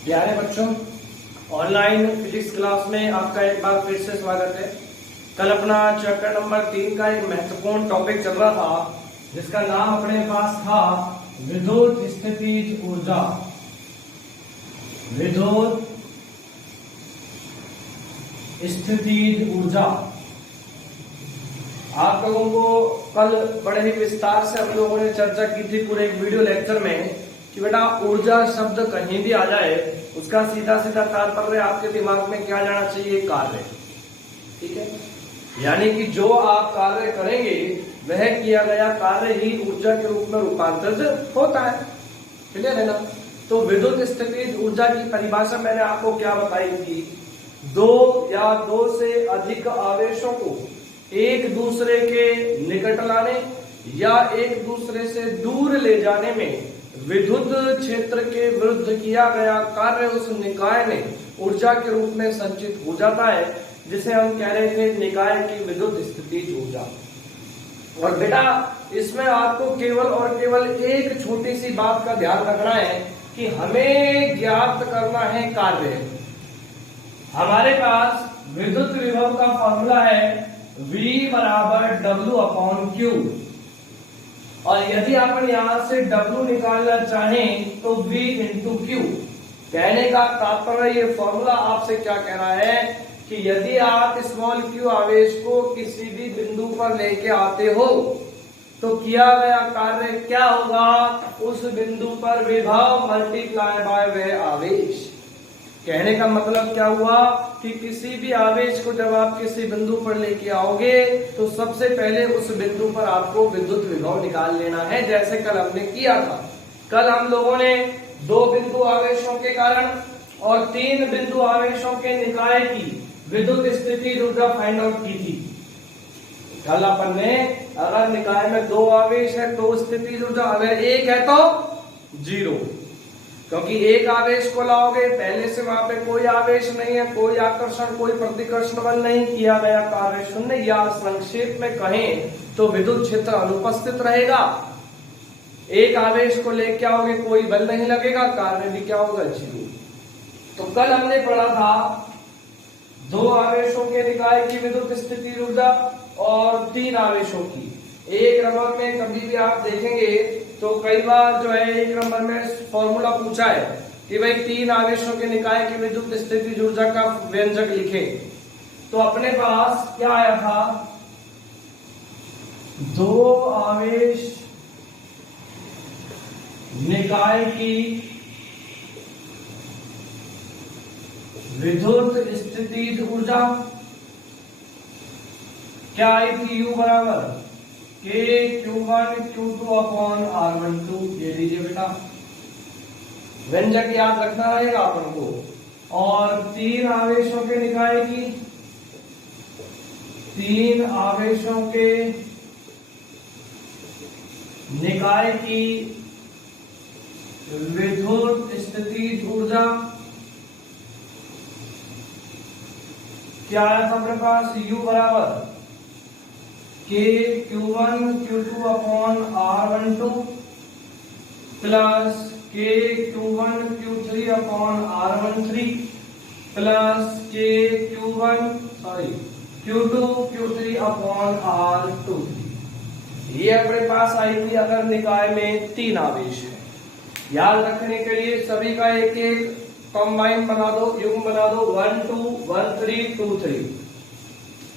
प्यारे बच्चों, online physics class में आपका एक बार फिर से स्वागत है। कल अपना चैप्टर नंबर 3 का एक महत्वपूर्ण टॉपिक चल रहा था जिसका नाम अपने पास था विद्युत स्थितिज ऊर्जा। विद्युत स्थितिज ऊर्जा आप लोगों को कल बड़े ही विस्तार से हम लोगों ने चर्चा की थी पूरे एक वीडियो लेक्चर में कि बेटा ऊर्जा शब्द कहीं भी आ जाए उसका सीधा सीधा तात्पर्य आपके दिमाग में क्या जाना चाहिए? कार्य। ठीक है, यानी कि जो आप कार्य करेंगे वह किया गया कार्य ही ऊर्जा के रूप में रूपांतरित होता है। क्लियर है ना? तो विद्युत स्थितिज ऊर्जा की परिभाषा मैंने आपको क्या बताई थी? दो या दो से अधिक आवेशों को एक दूसरे के निकट लाने या एक दूसरे से दूर ले जाने में विद्युत क्षेत्र के विरुद्ध किया गया कार्य उस निकाय में ऊर्जा के रूप में संचित हो जाता है, जिसे हम कह रहे थे निकाय की विद्युत स्थितिज ऊर्जा। और बेटा इसमें आपको केवल और केवल एक छोटी सी बात का ध्यान रखना है कि हमें ज्ञात करना है कार्य। हमारे पास विद्युत विभव का फॉर्मूला है V बराबर W/Q, और यदि अपन यहां से W निकालना चाहें तो V इंटू Q। कहने का तात्पर्य ये फॉर्मूला आपसे क्या कह रहा है कि यदि आप स्मॉल q आवेश को किसी भी बिंदु पर लेके आते हो तो किया गया कार्य क्या होगा? उस बिंदु पर विभव मल्टीप्लाई बाय वह आवेश। कहने का मतलब क्या हुआ कि किसी भी आवेश को जब आप किसी बिंदु पर लेके आओगे तो सबसे पहले उस बिंदु पर आपको विद्युत विभव निकाल लेना है, जैसे कल हमने किया था। कल हम लोगों ने दो बिंदु आवेशों के कारण और तीन बिंदु आवेशों के निकाय की विद्युत स्थितिज ऊर्जा फाइंड आउट की थी। कल अपन ने अगर निकाय में दो आवेश है तो स्थितिज ऊर्जा, अगर एक है तो जीरो, क्योंकि एक आवेश को लाओगे पहले से वहां पे कोई आवेश नहीं है, कोई आकर्षण कोई प्रतिकर्षण बल नहीं, किया गया कार्य शून्य, या संक्षेप में कहें तो विद्युत क्षेत्र अनुपस्थित रहेगा। एक आवेश को लेके आओगे कोई बल नहीं लगेगा, कार्य भी क्या होगा? जीरो। तो कल हमने पढ़ा था दो आवेशों के निकाय की विद्युत स्थितिज ऊर्जा और तीन आवेशों की। एक नंबर में कभी भी आप देखेंगे तो कई बार जो है एक नंबर में फॉर्मूला पूछा है कि भाई तीन आवेशों के निकाय की विद्युत स्थितिज ऊर्जा का व्यंजक लिखे। तो अपने पास क्या आया था? दो आवेश निकाय की विद्युत स्थितिज ऊर्जा क्या आई थी? U बराबर K/Q1 Q2/R12। ये लीजिए बेटा, व्यंजक याद रखना रहेगा अपन को। और तीन आवेशों के निकाय की, तीन आवेशों के निकाय की विद्युत स्थितिज ऊर्जा क्या आया था अपने पास? U बराबर K/Q1 Q2/R12 plus K/Q1 Q3/R13 plus Q2 Q3/R23। ये अपने पास आई थी अगर निकाय में तीन आवेश है। याद रखने के लिए सभी का एक एक कंबाइन बना दो, युग्म बना दो, 1 2 1 3 2 3।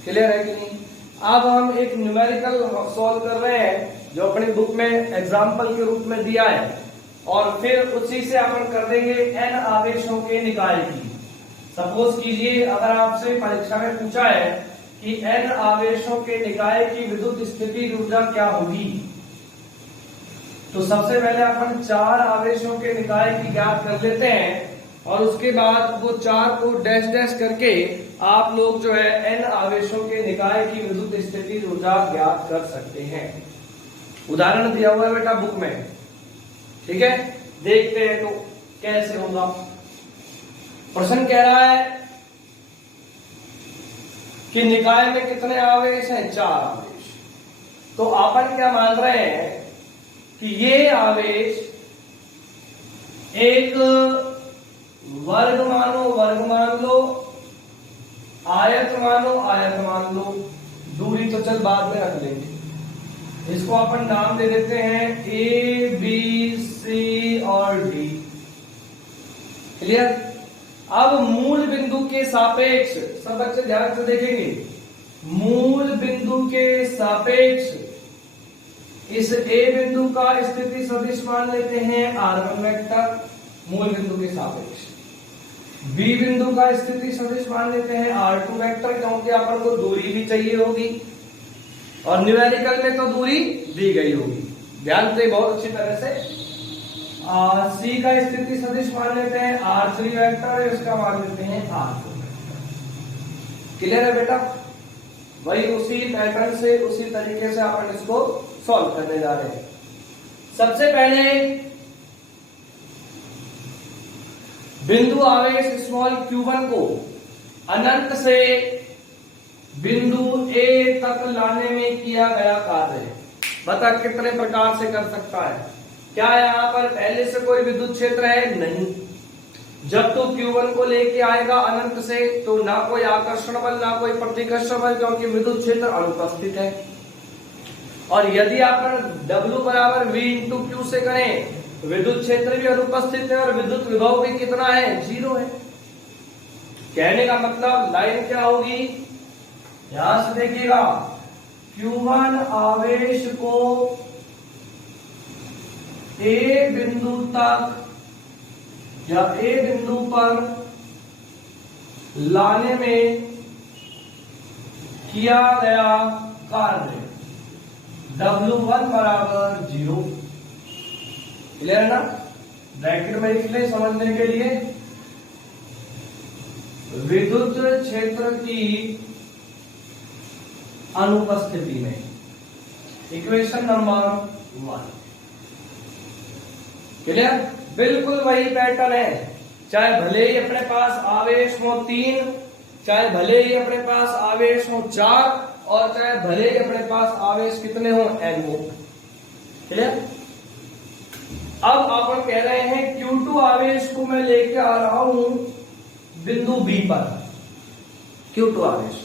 क्लियर है कि नहीं? अब हम एक न्यूमेरिकल सॉल्व कर रहे हैं जो अपनी बुक में एग्जाम्पल के रूप में दिया है, और फिर उसी से अपन कर देंगे n आवेशों के निकाय की। सपोज कीजिए अगर आपसे परीक्षा में पूछा है कि n आवेशों के निकाय की विद्युत स्थितिज ऊर्जा क्या होगी, तो सबसे पहले अपन चार आवेशों के निकाय की ज्ञात कर लेते हैं और उसके बाद वो चार को डैश डैश करके आप लोग जो है n आवेशों के निकाय की विद्युत स्थितिज ऊर्जा ज्ञात कर सकते हैं। उदाहरण दिया हुआ है बेटा बुक में, ठीक है? देखते हैं तो कैसे होगा। प्रश्न कह रहा है कि निकाय में कितने आवेश हैं? चार आवेश। तो अपन क्या मान रहे हैं कि ये आवेश एक वर्ग मानो वर्ग मान लो, आयत मानो आयत मान लो, दूरी तो चल बाद में रख लेंगे। इसको अपन नाम दे देते हैं ए बी सी और डी। क्लियर? अब मूल बिंदु के सापेक्ष, सब बच्चे ध्यान से देखेंगे, मूल बिंदु के सापेक्ष इस ए बिंदु का स्थिति सदिश मान लेते हैं r1 वेक्टर, मूल बिंदु के सापेक्ष। बी बिंदु का स्थिति सदिश मान लेते हैं r2 वेक्टर, क्योंकि अपन को दूरी भी चाहिए होगी और न्यूमेरिकल में तो दूरी दी गई होगी। ध्यान से बहुत अच्छी तरह से। सी का स्थिति सदिश मान लेते हैं r3 वेक्टर, इसका मान लेते हैं r4 वेक्टर। क्लियर है बेटा? वही उसी पैटर्न से उसी तरीके से अपन इसको सॉल्व करने जा रहे हैं। सबसे पहले बिंदु आवेश स्मॉल q1 को अनंत से बिंदु A तक लाने में किया गया कार्य बता कितने प्रकार से कर सकता है। क्या यहाँ पर पहले से कोई विद्युत क्षेत्र है? नहीं। जब तो Q1 को लेके आएगा अनंत से तो ना कोई आकर्षण बल ना कोई प्रतिकर्षण बल, क्योंकि विद्युत क्षेत्र अनुपस्थित है। और यदि आप W बराबर V इंटू Q से करें, विद्युत क्षेत्र भी अनुपस्थित है और विद्युत विभव भी कितना है? 0 है। कहने का मतलब लाइन क्या होगी? यहां से देखिएगा, Q1 आवेश को A बिंदु तक या A बिंदु पर लाने में किया गया कार्य W1 बराबर 0। क्लियर है ना? ब्रैकेट में इसलिए समझने के लिए, विद्युत क्षेत्र की अनुपस्थिति में इक्वेशन नंबर 1। क्लियर? बिल्कुल वही पैटर्न है, चाहे भले ही अपने पास आवेश हो 3, चाहे भले ही अपने पास आवेश हो 4 और चाहे भले ही अपने पास आवेश कितने हो? n हो। क्लियर? अब अपन कह रहे हैं Q2 आवेश को मैं लेके आ रहा हूं बिंदु B पर। Q2 आवेश,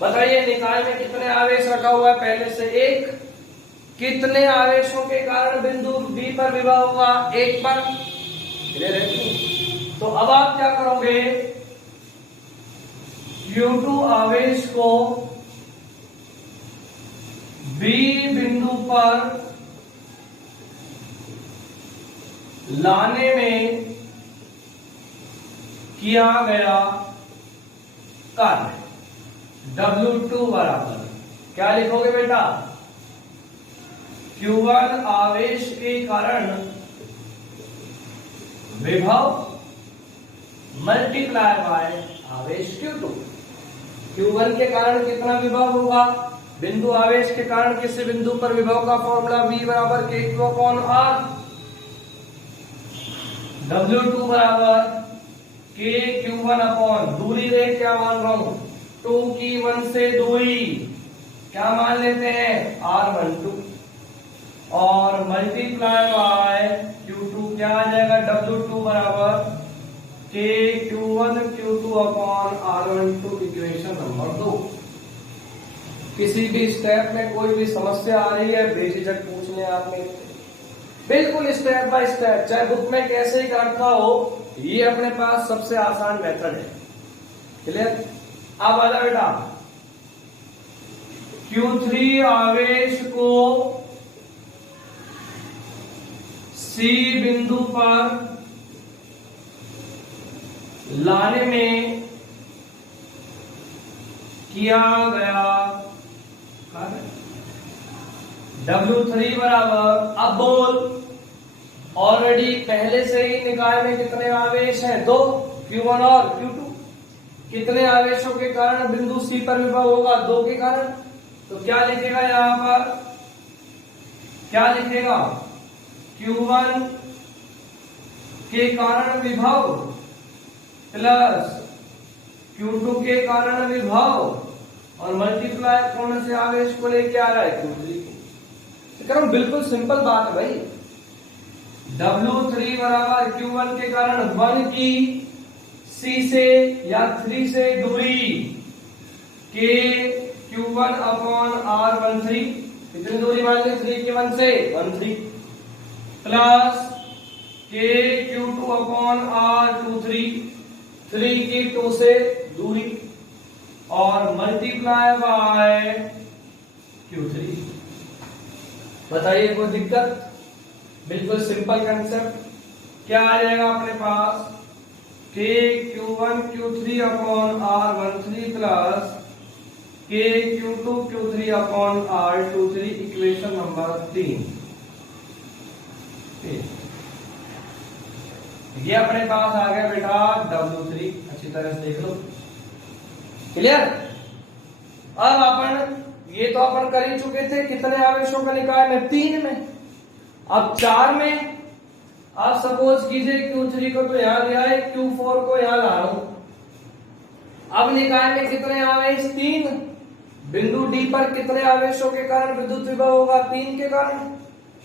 बताइए निकाय में कितने आवेश रखा हुआ है? पहले से 1। कितने आवेशों के कारण बिंदु B पर विभव होगा? 1 पर। क्लियर है? तो अब आप क्या करोगे? Q2 आवेश को B बिंदु पर लाने में किया गया कार्य W2 बराबर क्या लिखोगे बेटा? Q1 आवेश के कारण विभव मल्टीप्लाई बाय आवेश Q2। Q1 के कारण कितना विभव होगा? बिंदु आवेश के कारण किसी बिंदु पर विभव का फॉर्मूला V बराबर KQ/R। W2 बराबर KQ1 अपॉन दूरी रे क्या मान रहा हूं? 2 की 1 से दूरी क्या मान लेते हैं? R12 और मल्टीप्लाई बाय Q2 क्या आ जाएगा? W2 बराबर KQ1 Q2 upon R12 equation number 2। किसी भी स्टेप में कोई भी समस्या आ रही है बेझिझक पूछ लें आपने, बिल्कुल स्टेप बाय स्टेप, चाहे बुक में कैसे ही रखा हो, ये अपने पास सबसे आसान मेथड है। क्लियर? अब आजा बेटा, Q3 आवेश को C बिंदु पर लाने में किया गया W3 बराबर, अब बोल, ऑलरेडी पहले से ही निकाय में कितने आवेश हैं? 2, Q1 और Q2। कितने आवेशों के कारण बिंदु C पर विभव होगा? 2 के कारण। तो क्या लिखेगा यहां पर? क्या लिखेगा? Q1 के कारण विभव प्लस Q2 के कारण विभव और मल्टीप्लाई कौन से आवेश को लेके आ रहा है? Q3 को। बिल्कुल सिंपल बात है भाई, W3 बराबर Q1 के कारण 1 की C से या 3 से दूरी के Q1 अपॉन R13, कितनी दूरी मान ली 3 के 1 से 13, प्लस के Q2 अपॉन R23, 3 की 2 से दूरी और मल्टीप्लाई बाय Q3। बताइए कोई दिक्कत? बिल्कुल सिंपल कंसेप्ट। क्या आ जाएगा अपने पास? के Q1 Q3 upon R13 plus के Q2 Q3 upon R23, equation number 3। ये अपने पास आ गया बेटा W3। अच्छी तरह से देख लो, क्लियर? अब अपन ये तो अपन कर ही चुके थे, कितने आवेशों का निकाय में? 3 में। अब 4 में आप सपोज कीजिए Q3 को तो यहां लिया है, Q4 को यहां ला रहा हूं। अब निकाय में कितने आवेश? 3। बिंदु डी पर कितने आवेशों के कारण विद्युत विभव होगा? 3 के कारण,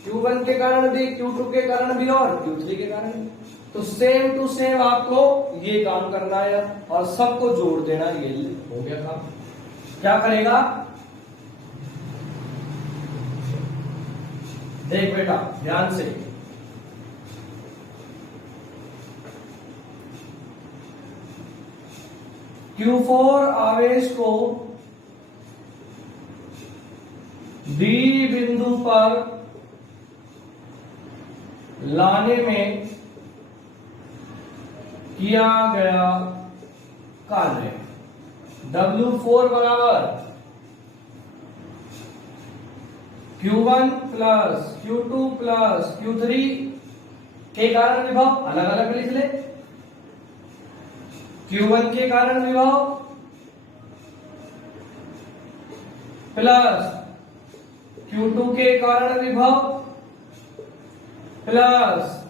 Q1 के कारण भी, Q2 के कारण भी और Q3 के कारण भी। तो सेम टू सेम आपको ये काम करना है और सबको जोड़ देना। ये हो गया काम। क्या करेगा? देख बेटा ध्यान से, Q4 आवेश को D बिंदु पर लाने में किया गया कार्य W4 बराबर Q1 plus Q2 plus Q3 के कारण विभव, अलग अलग लिख ले। Q1 के कारण विभव प्लस Q2 के कारण विभव प्लस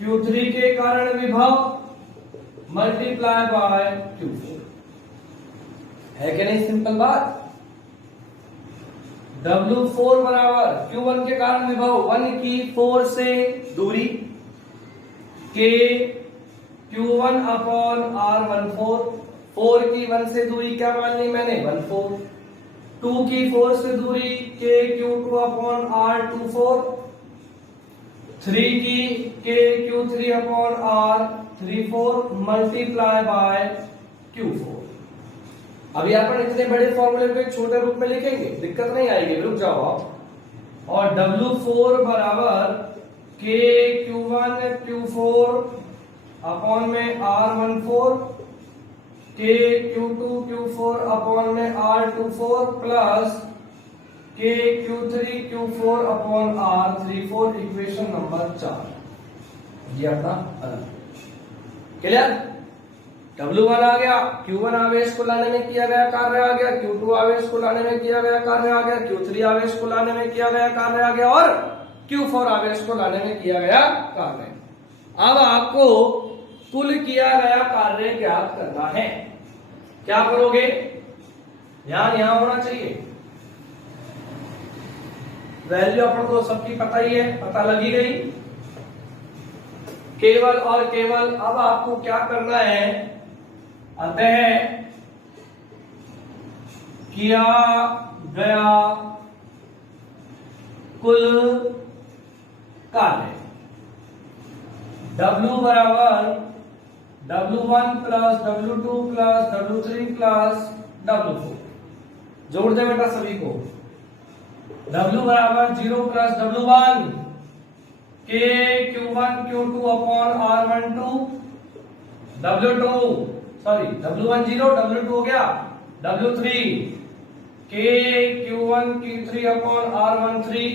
Q3 के कारण विभव मल्टीप्लाई बाय Q4। है कि नहीं सिंपल बात? W4 बराबर Q1 के कारण विभव 1 की 4 से दूरी के Q1 अपॉन R14, 4 की 1 से दूरी क्या मान ली मैंने? 14। 2 की 4 से दूरी के Q2 अपॉन R24, 3 की के Q3 upon R34 multiply by Q4। अभी अपन इतने बड़े फॉर्मूले को एक छोटे रूप में लिखेंगे, दिक्कत नहीं आएगी, रुक जाओ आप। और W4 बराबर के Q1 Q4 अपॉन में R14 के Q2 Q4 अपॉन में R24 प्लस के Q3 Q4 upon R34, equation number 4। ये अपना अलग। क्लियर? W1 आ गया, Q1 आवेश को लाने में किया गया कार्य आ गया, Q2 आवेश को लाने में किया गया कार्य आ गया, Q3 आवेश को लाने में किया गया कार्य आ गया और Q4 आवेश को लाने में किया गया कार्य। अब आपको कुल किया गया कार्य ज्ञात करना है। क्या करोगे? ध्यान यहां होना चाहिए। वैल्यू अपन को सबकी पता ही है, पता लगी गई। केवल और केवल अब आपको क्या करना है? अतः किया गया कुल कार्य W बराबर W1 plus W2 plus W3 plus W4। जोड़ दे बेटा सभी को। W बराबर 0 प्लस W1 के Q1 Q2 upon R12, W1 0, W2 हो गया W3 के Q1 Q3 अपॉन R13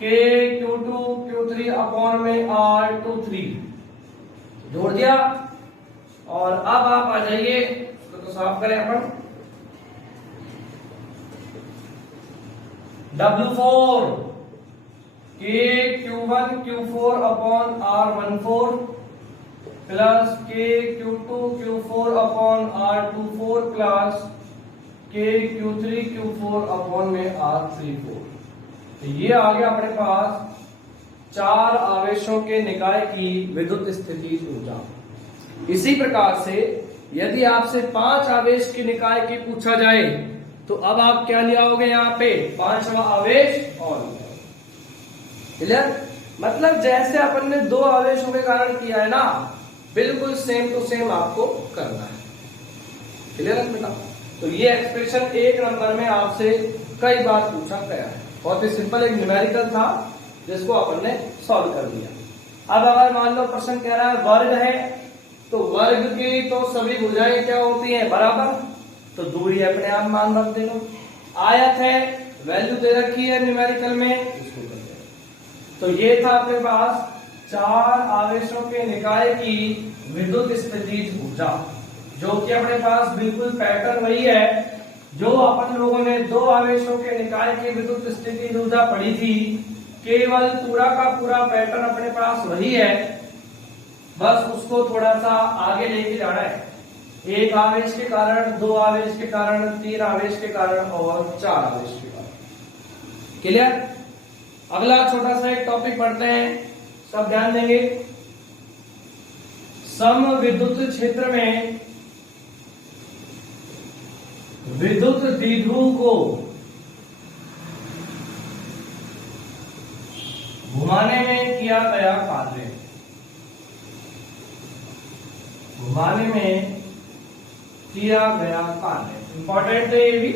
के Q2 Q3 अपॉन में R23। जोड़ दिया। और अब आप आ जाइए, इसको तो साफ करें अपन। W4 के Q1 Q4 upon R14 plus के Q2 Q4 upon R24 plus के Q3 Q4 अपॉन में R34। तो ये आ गया अपने पास 4 आवेश आवेशों के निकाय की विद्युत स्थितिज ऊर्जा। इसी प्रकार से यदि आपसे 5 आवेश के निकाय की पूछा जाए तो अब आप क्या ले आओगे, यहाँ पे 5वां आवेश और क्लियर। मतलब जैसे अपन ने 2 आवेशों के कारण किया है ना, बिल्कुल सेम टू सेम आपको करना है। क्लियर है बेटा। तो ये एक्सप्रेशन 1 नंबर में आपसे कई बार पूछा गया है। बहुत ही सिंपल एक न्यूमेरिकल था जिसको अपन ने सॉल्व कर दिया। अब अगर मान लो प्रश्न कह रहा है वर्ग है, तो वर्ग की तो सभी भुजाएं क्या होती हैं, बराबर, तो दूरी अपने आप मान रख देना। आयत है, वैल्यू दे रखी है न्यूमेरिकल में, इसको कर देना। तो ये था अपने पास 4 आवेशों के निकाय की विद्युत स्थितिज ऊर्जा, जो कि अपने पास बिल्कुल पैटर्न वही है जो अपन लोगों ने 2 आवेशों के निकाय की विद्युत स्थितिज ऊर्जा पढ़ी थी। केवल पूरा का पूरा पैटर्न अपने पास वही है, बस उसको थोड़ा सा आगे लेके जाना है। 1 आवेश के कारण, 2 आवेश के कारण, 3 आवेश के कारण और 4 आवेश के कारण। क्लियर। अगला छोटा सा एक टॉपिक पढ़ते हैं, सब ध्यान देंगे। सम विद्युत क्षेत्र में विद्युत द्विध्रुव को घुमाने में किया गया कार्य, घुमाने में किया गया कार्य इंपॉर्टेंट है ये भी।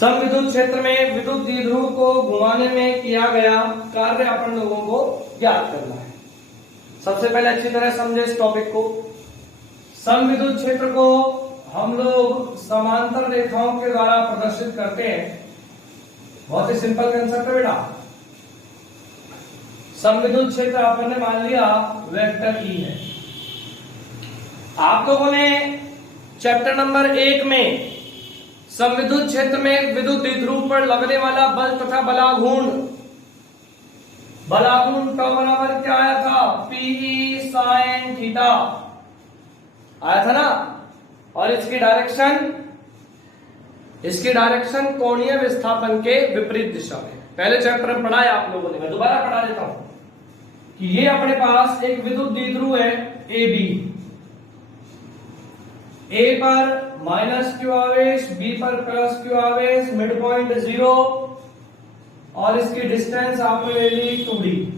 सम विद्युत क्षेत्र में विद्युत द्विध्रुव को घुमाने में किया गया कार्य अपन लोगों को याद करना है। सबसे पहले अच्छी तरह समझे इस टॉपिक को। सम विद्युत क्षेत्र को हम लोग समांतर रेखाओं के द्वारा प्रदर्शित करते हैं। बहुत ही सिंपल कंसेप्ट है बेटा। सम विद्युत क्षेत्र अपन ने मान लिया वेक्टर ई है। आप लोगों ने चैप्टर नंबर 1 में सम विद्युत क्षेत्र में विद्युत द्विध्रुव पर लगने वाला बल तथा बलाघूर्ण, बलाघूर्ण का बराबर क्या आया था, पीई साइन थीटा आया था ना। और इसकी डायरेक्शन कोणीय विस्थापन के विपरीत दिशा में। पहले चैप्टर में पढ़ा है आप लोगों ने, मैं दोबारा पढ़ा देता हूं कि ये अपने पास एक विद्युत द्विध्रुव है ए बी। ए पर माइनस क्यू आवेश, बी पर प्लस क्यू आवेश, मिड पॉइंट 0 और इसकी डिस्टेंस आपने ले ली 2d।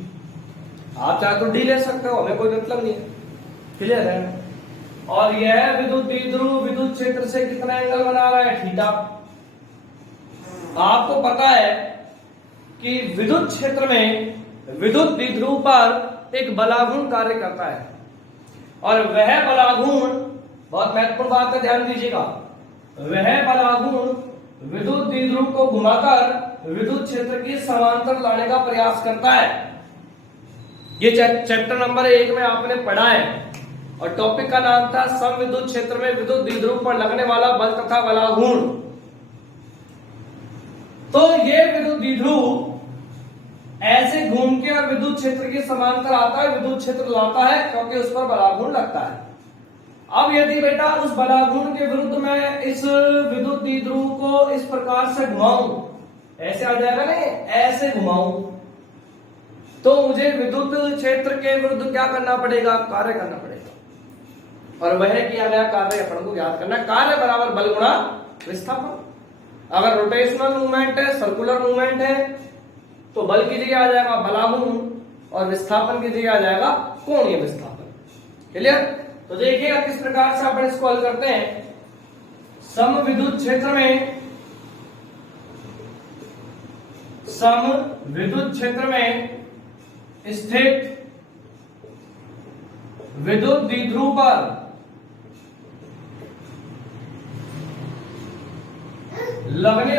आप चाहे तो डी ले सकते हो, हमें कोई मतलब नहीं है। क्लियर है। और यह विद्युत द्विध्रुव विद्युत क्षेत्र से कितना एंगल बना रहा है, थीटा। आपको पता है कि विद्युत क्षेत्र में विद्युत द्विध्रुव पर एक बलाघूर्ण कार्य करता है, और वह बलाघूर्ण, बहुत महत्वपूर्ण बात है, ध्यान दीजिएगा, वह बलाघूर्ण विद्युत द्विध्रुव को घुमाकर विद्युत क्षेत्र की समांतर लाने का प्रयास करता है। ये चैप्टर नंबर 1 में आपने पढ़ा है और टॉपिक का नाम था सम विद्युत क्षेत्र में विद्युत द्विध्रुव पर लगने वाला बल तथा बलाघूर्ण। तो ये विद्युत द्विध्रुव ऐसे घूम के और विद्युत क्षेत्र के समांतर आता है, विद्युत क्षेत्र लाता है, क्योंकि उस पर बलाघूर्ण लगता है। अब यदि बेटा उस बलाघूर्ण के विरुद्ध मैं इस विद्युत द्विध्रुव को इस प्रकार से घुमाऊं, ऐसे आ जाएगा ना, ऐसे घुमाऊं, तो मुझे विद्युत क्षेत्र के विरुद्ध क्या करना पड़ेगा, कार्य करना पड़ेगा। और वह किया गया कार्य अपन को याद करना है। कार्य बराबर बल गुणा विस्थापन। अगर रोटेशनल मूवमेंट है, सर्कुलर मूवमेंट है, तो बल की जगह आ जाएगा बलाघूर्ण और विस्थापन की जगह आ जाएगा कोणीय विस्थापन। क्लियर। तो देखिएगा किस प्रकार से अपन इसको हल करते हैं। सम विद्युत क्षेत्र में स्थित विद्युत द्विध्रुव पर लगने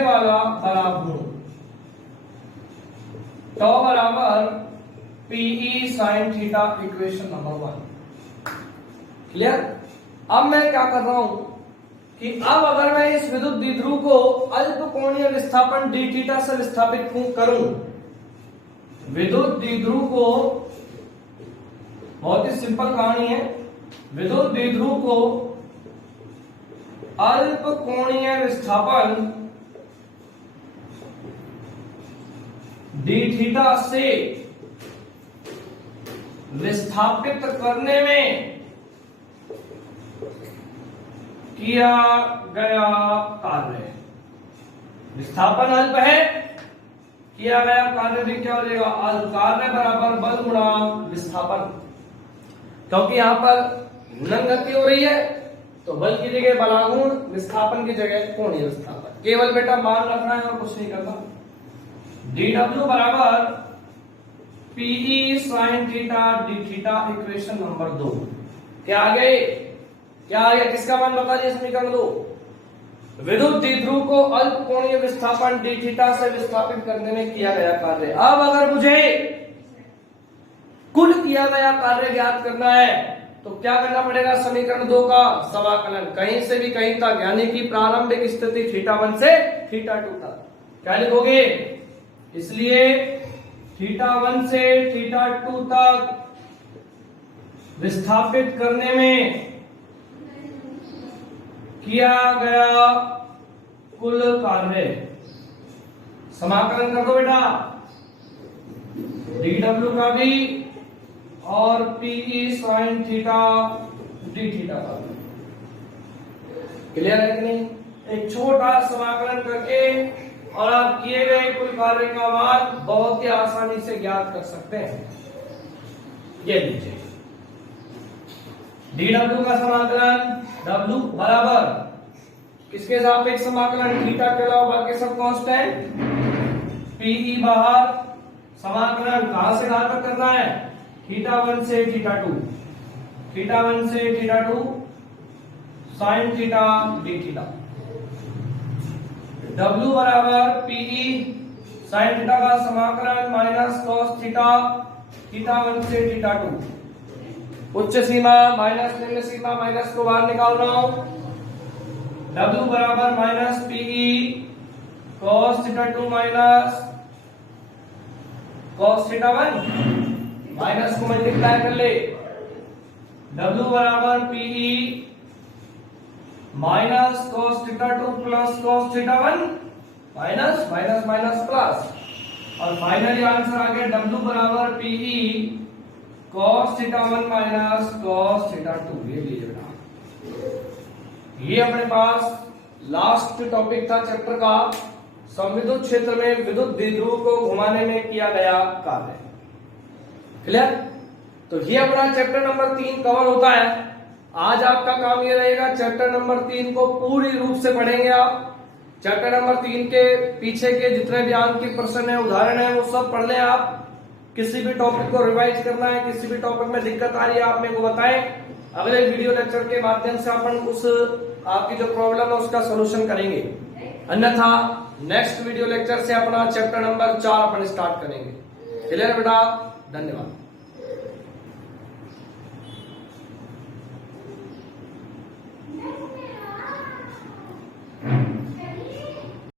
वाला बलाघूर्ण टॉ बराबर PE sine theta, equation number 1। Clear. अब मैं क्या कर रहा हूं कि अब अगर मैं इस विद्युत द्विध्रुव को अल्प कोणीय विस्थापन डी थीटा से विस्थापित करूं, विद्युत द्विध्रुव को, बहुत ही सिंपल कहानी है, विद्युत द्विध्रुव को अल्प कोणीय विस्थापन डी थीटा से विस्थापित करने में किया गया कार्य, विस्थापन अल्प है, किया गया कार्य भी क्या हो जाएगा, अल्प। कार्य बराबर बल गुणा विस्थापन, क्योंकि यहां पर गुणन गति हो रही है तो बल की जगह बलागुण, विस्थापन की जगह कोणीय विस्थापन। केवल बेटा मान रखना है और कुछ नहीं करना। dw बराबर PE sine theta d theta, equation number 2। क्या आ गए, क्या आ गया, किसका मान बता दिए समीकरण 2। विद्युत द्विध्रुव को अल्प कोणीय विस्थापन डी थीटा से विस्थापित करने में किया गया कार्य। अब अगर मुझे कुल किया गया कार्य ज्ञात करना है तो क्या करना पड़ेगा, समीकरण 2 का समाकलन कहीं से भी कहीं तक, यानी कि प्रारंभिक स्थिति θ1 से θ2 तक। क्या लिखोगे, इसलिए θ1 से θ2 तक विस्थापित करने में किया गया कुल कार्य, समाकलन कर दो बेटा, dw का भी और pE sine theta d theta का। क्लियर है कि नहीं। एक छोटा समाकलन करके और आप किए गए कुल कार्य का मान बहुत ही आसानी से ज्ञात कर सकते हैं। ये लीजिए dw का समाकलन, w बराबर किसके सापेक्ष समाकलन, थीटा के अलावा बाकी सब कांस्टेंट, पीई बाहर, समाकलन कहां से कहां तक करना है, θ1 से θ2, θ1 से θ2 sine theta d theta. w बराबर पीई साइन थीटा का समाकलन माइनस कॉस थीटा, θ1 से θ2, उच्च सीमा माइनस निम्न सीमा, माइनस को बाहर निकाल रहा हूं। w बराबर minus PE cos θ2 minus cos θ1, minus को मल्टीप्लाई कर ले, w बराबर PE minus cos θ2 plus cos θ1, minus minus minus plus, और फाइनली आंसर आ गया w बराबर पीई कॉस θ1 माइनस कॉस θ2। ये लीजिए बेटा, ये अपने पास लास्ट टॉपिक था चैप्टर का, संविद्युत क्षेत्र में विद्युत द्विध्रुव को घुमाने में किया गया कार्य। क्लियर। तो ये अपना चैप्टर नंबर 3 कवर होता है। आज आपका काम ये रहेगा, चैप्टर नंबर 3 को पूरी रूप से पढ़ेंगे आप। चैप्टर नंबर 3 के पीछे के जितने भी आंकिक प्रश्न है, उदाहरण है, वो सब पढ़ लें आप। किसी भी टॉपिक को रिवाइज करना है, किसी भी टॉपिक में दिक्कत आ रही है, आप मेरे को बताएं। अगले वीडियो लेक्चर के माध्यम से अपन उस आपकी जो प्रॉब्लम है उसका सोल्यूशन करेंगे। अन्यथा नेक्स्ट वीडियो लेक्चर से अपना चैप्टर नंबर 4 अपन स्टार्ट करेंगे। क्लियर बेटा, धन्यवाद।